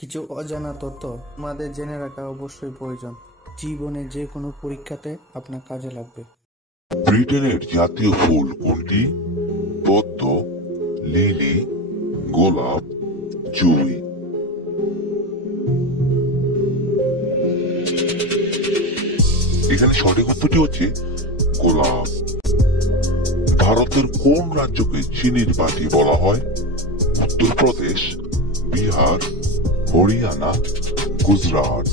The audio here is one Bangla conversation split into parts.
কিছু অজানা তথ্য আমাদের জেনে রাখা অবশ্যই প্রয়োজন। জীবনে যে কোনো পরীক্ষাতে আপনার কাজে লাগবে। ব্রিটেনের জাতীয় ফুল কোনটি? পদ্ম, লিলি, গোলাপ, জুঁই। এখানে সঠিক উত্তরটি হচ্ছে গোলাপ। ভারতের কোন রাজ্যকে চিনির বাটি বলা হয়? উত্তরপ্রদেশ, বিহার, হরিয়ানা, গুজরাট।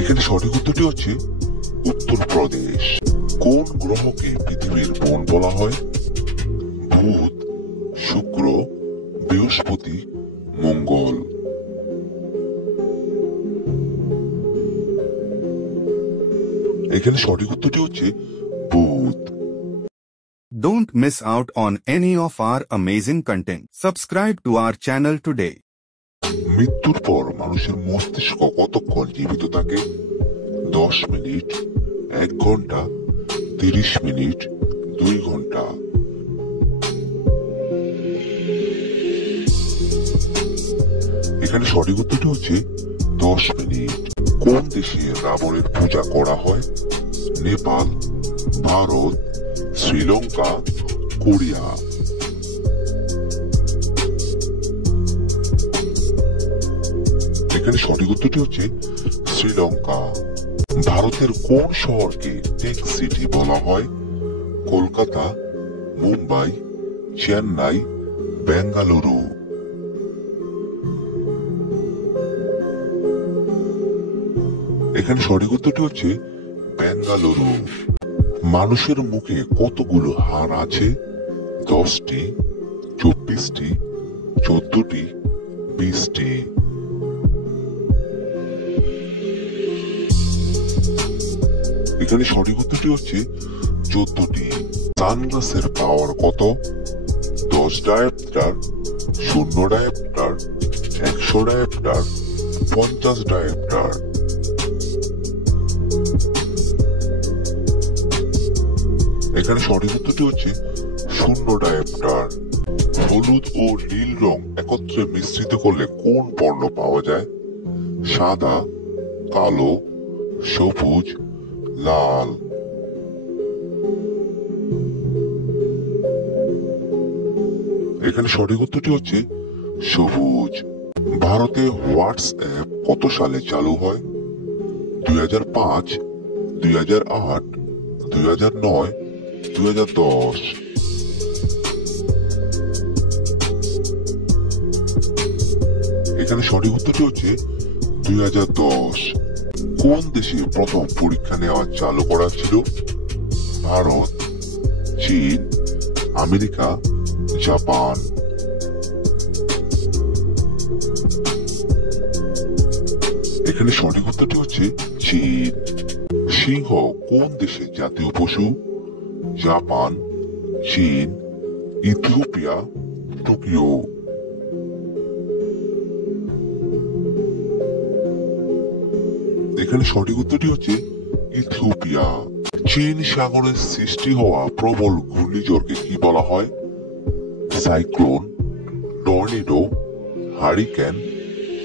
এখানে সঠিক উত্তরটি হচ্ছে উত্তরপ্রদেশ। কোন গ্রহকে পৃথিবীর বোন বলা হয়? বুধ, শুক্র, বৃহস্পতি, মঙ্গল। এখানে সঠিক উত্তরটি হচ্ছে বুধ। Don't miss out on any of our amazing content. Subscribe to our channel today. মৃত্যুর পর মানুষের মস্তিষ্ক কতক্ষণ জীবিত থাকে? 10 মিনিট, 1 ঘন্টা, 30 মিনিট, 2 ঘন্টা। এখানে সঠিক উত্তরটি হচ্ছে 10 মিনিট। কোন দেশে রাবণের পূজা করা হয়? নেপাল, ভারত, শ্রীলঙ্কা, কোরিয়া। এখানে সঠিক উত্তরটি হচ্ছে শ্রীলঙ্কা। ভারতের কোন শহরকে টেক সিটি বলা হয়? কলকাতা, মুম্বাই, চেন্নাই, বেঙ্গালুরু। এখানে সঠিক উত্তরটি হচ্ছে বেঙ্গালুরু। মানুষের মুখে কতগুলো হাড় আছে? 10টি, 24টি, 14টি, 20টি। এখানে সঠিক উত্তরটি হচ্ছে 14টি। সানগ্লাসের পাওয়ার কত? 10 ডায়োপ্টার, 0 ডায়োপ্টার, 100 ডায়োপ্টার, 50 ডায়োপ্টার। এখানে সঠিক উত্তরটি হচ্ছে 0 ডায়োপ্টার। হলুদ ও নীল রং একত্রে মিশ্রিত করলে কোন বর্ণ পাওয়া যায়? সাদা, কালো, সবুজ, লাল। এখানে সঠিক উত্তরটি হচ্ছে সবুজ। ভারতে হোয়াটসঅ্যাপ কত সালে চালু হয়? 2005, 2008, 2009, 2010। এখানে সঠিক উত্তরটি হচ্ছে 2010। কোন দেশে প্রথম পরীক্ষা নেওয়া চালু করা ছিল? ভারত, চীন, আমেরিকা, জাপান। এখানে সঠিক উত্তরটি হচ্ছে চীন। সিংহ কোন দেশের জাতীয় পশু? জাপান, চীন, ইথিওপিয়া, টোকিও। এখানে সঠিক উত্তরটি হচ্ছে ইথিওপিয়া। চীন সাগরের সৃষ্টি হওয়া প্রবল ঘূর্ণিঝড়কে কি বলা হয়? Cyclone, tornado, hurricane,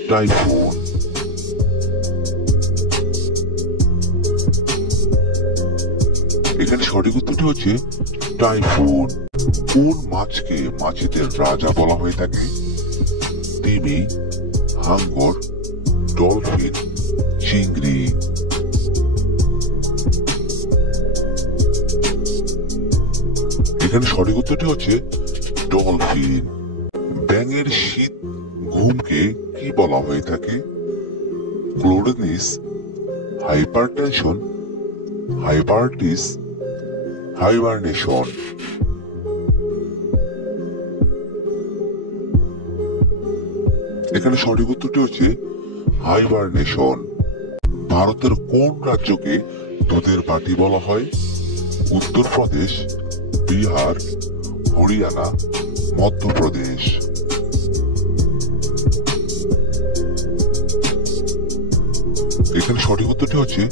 typhoon. এখানে সঠিক উত্তরটি হচ্ছে টাইফুন। কোন মাছকে মাছেদের রাজা বলা হয়ে থাকে? তিমি, হাঙ্গর, ডলফিন, চিংড়ি। এখানে সঠিক উত্তরটি হচ্ছে ডলফিন। ব্যাঙের শীত ঘুমকে কি বলা হয়ে থাকে? ক্লোরোনিস, হাইপারটেনশন, হাইপারটিস, হাইবারনেশন। এখানে সঠিক উত্তরটি হচ্ছে হাইবারনেশন। ভারতের কোন রাজ্যকে দুধের বাটি বলা হয়? উত্তরপ্রদেশ, বিহার, হরিয়ানা, মধ্যপ্রদেশ। এখানে সঠিক উত্তরটি হচ্ছে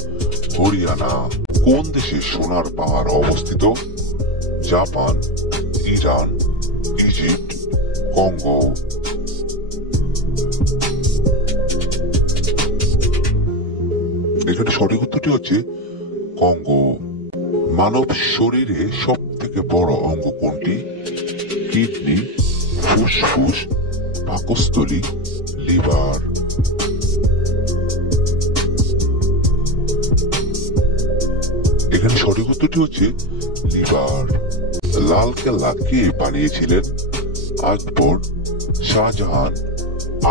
হরিয়ানা। কোন দেশে সোনার পাহাড় অবস্থিত? Japan, Iran, Congo. এখানে সঠিক উত্তরটি হচ্ছে কঙ্গো। মানব শরীরে সব থেকে বড় অঙ্গ কোনটি? কিডনি, ফুসফুস, পাকস্থলী, লিভার। এখানে সঠিক উত্তরটি হচ্ছে লিভার। লাল কেল্লা কে বানিয়েছিলেন? আকবর, শাহজাহান,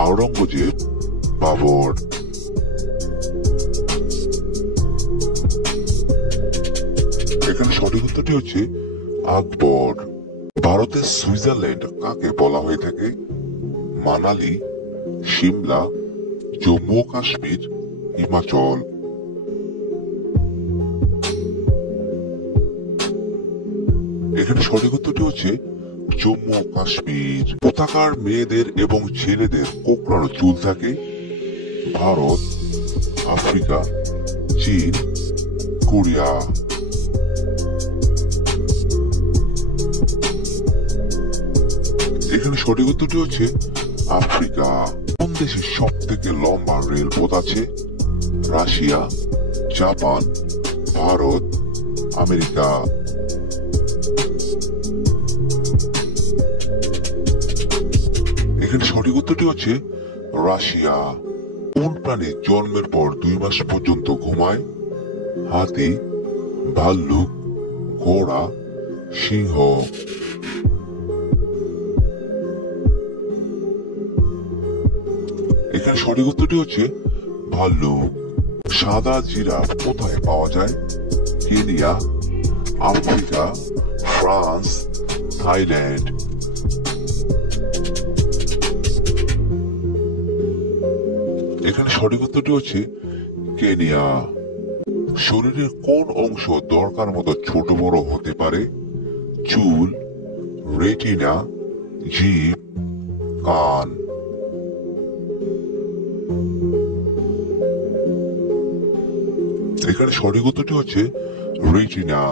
আওরঙ্গজেব, বাবর। এখানে সঠিক উত্তরটি হচ্ছে আকবর। ভারতের সুইজারল্যান্ড কাকে বলা হয়ে থাকে? মানালি, সিমলা, জম্মু ও কাশ্মীর, হিমাচল। এখানে সঠিক উত্তরটি হচ্ছে জম্মু ও কাশ্মীর। কোথাকার মেয়েদের এবং ছেলেদের কোঁকড়ানো চুল থাকে? ভারত, আফ্রিকা, চীন, কোরিয়া। এখানে সঠিক উত্তরটি হচ্ছে আফ্রিকা। কোন দেশের সব থেকে লম্বা রেলপথ আছে? Russia, Japan, Bharat, America. এখানে সঠিক উত্তরটি হচ্ছে রাশিয়া। কোন প্রাণী জন্মের পর 2 মাস পর্যন্ত ঘুমায়? হাতি, ভাল্লুক, ঘোড়া, সিংহ। এখানে সঠিক উত্তরটি হচ্ছে ভাল্লুক। সাদা জিরাফ কোথায় পাওয়া যায়? Kenya, Africa, France, Thailand. এখানে সঠিক উত্তরটি হচ্ছে কেনিয়া। শরীরের কোন অংশ দরকার মতো ছোট বড় হতে পারে? চুল, রেটিনা, জিভ, কান। এখানে সঠিক উত্তরটি হচ্ছে রেটিনা।